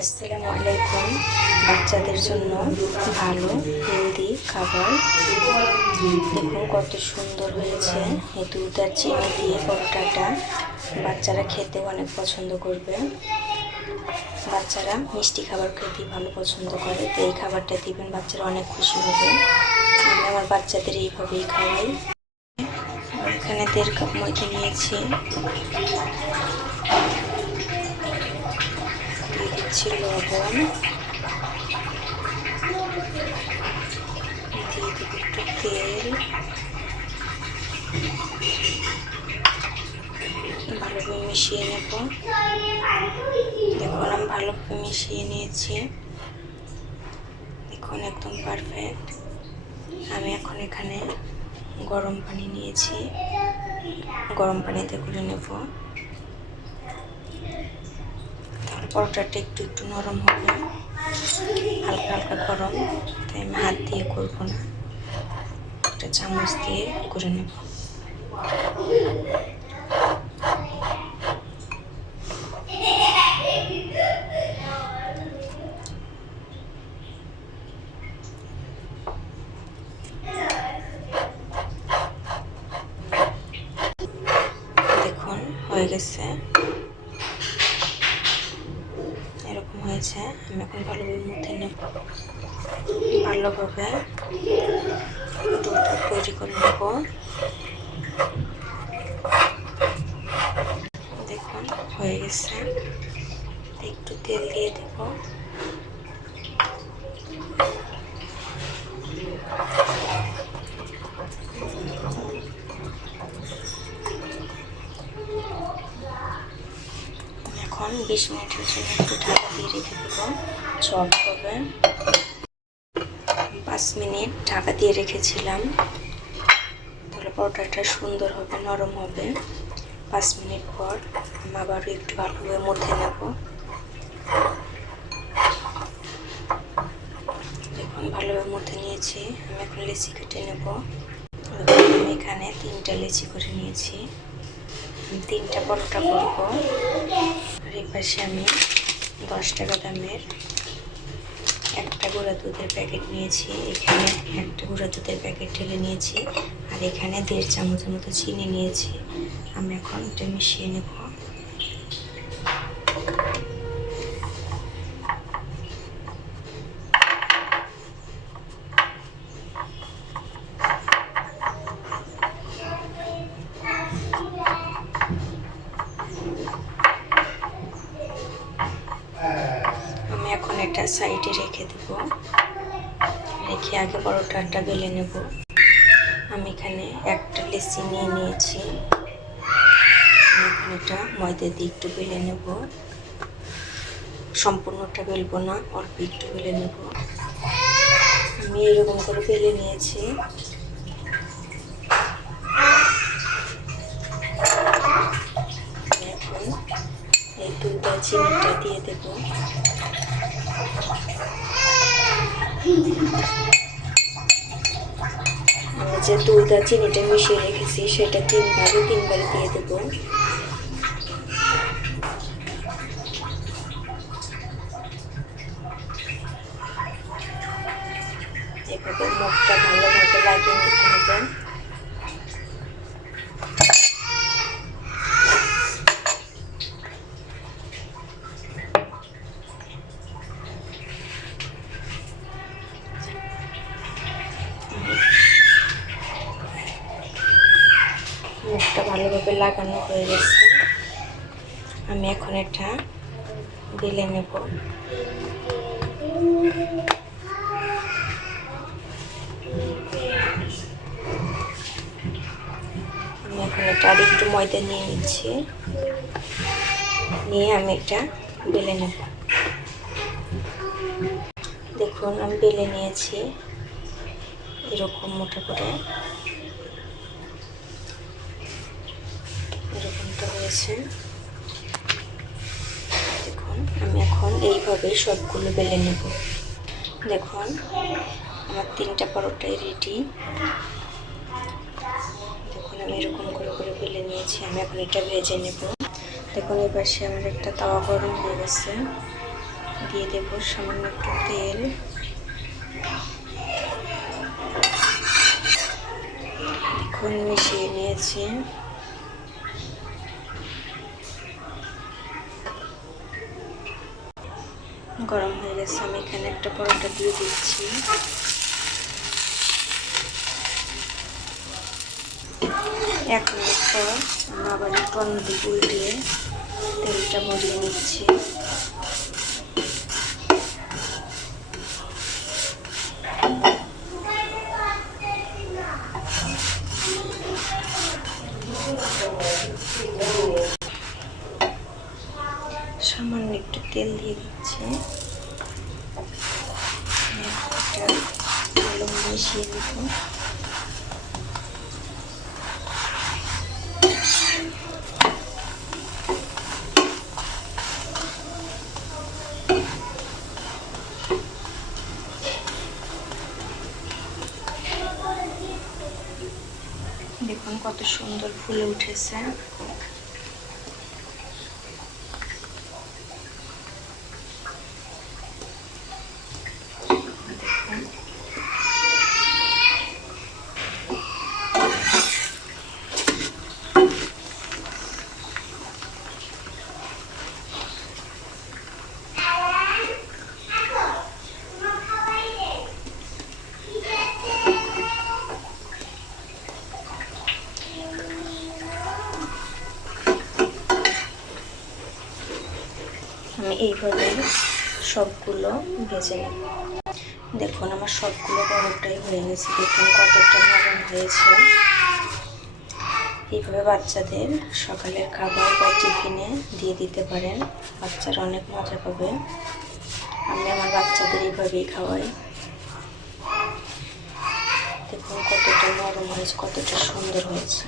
আসসালামু আলাইকুম। বাচ্চাদের জন্য ভালো হেলদি খাবার। দেখুন কত সুন্দর হয়েছে। এই দুধ আর চিনি দিয়ে পরোটাটা বাচ্চারা খেতে অনেক পছন্দ করবে। বাচ্চারা মিষ্টি খাবার খেতে ভালো পছন্দ করে, তো এই খাবারটা দিবেন, বাচ্চারা অনেক খুশি হবে। আমি আমার বাচ্চাদের এইভাবেই খাওয়াই। এখানে 1.5 কাপ ময়দা নিয়েছি, দিয়ে দিচ্ছি লবণ, দিয়ে দেব একটু তেল, ভালোভাবে মিশিয়ে নেব। দেখুন আমি ভালোভাবে মিশিয়ে নিয়েছি, দেখুন একদম পারফেক্ট। আমি এখন এখানে গরম পানি নিয়েছি, গরম পানিতে গুলে নেব, তাহলে পরোটাটা একটু একটু নরম হবে। হালকা হালকা গরম, তাই আমি হাত দিয়ে করবো না, একটা চামচ দিয়ে করে নেব। দেখুন হয়ে গেছে, এরকম হয়েছে। আমি এখন ভালোভাবে মুথে নেব, ভালোভাবে ডোটা তৈরি করে নেব। দেখুন হয়ে গেছে, একটু তেল দিয়ে দেব। এখন 20 মিনিটের জন্য একটু ঢাকা দিয়ে রেখে দেব, সফট হবে। 5 মিনিট ঢাকা দিয়ে রেখেছিলাম, তাহলে পরোটাটা সুন্দর হবে, নরম হবে। 5 মিনিট পর আমি আবারও একটু ভালোভাবে মুথে নেব। দেখুন ভালোভাবে মুথে নিয়েছি। আমি এখন লেচি কেটে নেব। আমি এখানে 3টা লেচি করে নিয়েছি, 3টা পরোটা করব। আর এই পাশে আমি 10 টাকা দামের একটা গুঁড়া দুধের প্যাকেট নিয়েছি, এখানে একটা গুঁড়া দুধের প্যাকেট ঢেলে নিয়েছি, আর এখানে 1.5 চামচের মতো চিনি নিয়েছি। আমি এখন এটা মিশিয়ে নেব। আমি এখন এটা সাইডে রেখে দেব, রেখে আগে পরোটাটা বেলে নেব। আমি এখানে একটা লেচি নিয়ে নিয়েছি, এখন এটা ময়দা দিয়ে একটু বেলে নেব। সম্পূর্ণটা বেলবো না, অল্প একটু বেলে নেব। আমি এরকম করে বেলে নিয়েছি। এখন এই দুধ আর চিনিটা দিয়ে দেব। আমি যে দুধ আর চিনিটা মিশিয়ে রেখেছি সেটা 3 ভাগে দিয়ে দেব। এভাবে মুখটা ভালোভাবে লাগিয়ে নিতে হবে। মুখটা ভালোভাবে লাগানো হয়ে গেছে, আমি এখন এটা বেলে নেব। আমি এখন এটা আর একটু ময়দা নিয়ে নিচ্ছি, নিয়ে আমি এটা বেলে নেব। দেখুন আমি বেলে নিয়েছি, এরকম মোটা করে এরকমটা হয়েছে। দেখুন আমি এখন এইভাবেই সবগুলো বেলে নেব। দেখুন আমার 3টা পরোটাই রেডি। দেখুন আমি এরকম করে করে বেলে নিয়েছি, আমি এখন এটা ভেজে নেব। দেখুন এই পাশে আমার একটা তাওয়া গরম হয়ে গেছে, দিয়ে দেব সামান্য একটু তেল। এখন মিশিয়ে নিয়েছি। গরম হয়ে গেছে, আমি এখানে একটা পরোটা দিয়ে দিচ্ছি। এক মিনিট পর আমি আবার একটু অন্যদিকে উল্টিয়ে তেলটা ভরিয়ে নিচ্ছি। সামান্য একটু তেল দিয়ে দিচ্ছি। ভালো মিশিয়ে দেব। দেখুন কত সুন্দর ফুলে উঠেছে। আমি এইভাবে সবগুলো ভেজে নেব। দেখুন আমার সবগুলো পরোটাই হয়ে গেছে। দেখুন কতটা নরম হয়েছে। এইভাবে বাচ্চাদের সকালের খাবার বা টিফিনে দিয়ে দিতে পারেন, বাচ্চারা অনেক মজা পাবে। আমি আমার বাচ্চাদের এইভাবেই খাওয়াই। দেখুন কতটা নরম হয়েছে, কতটা সুন্দর হয়েছে।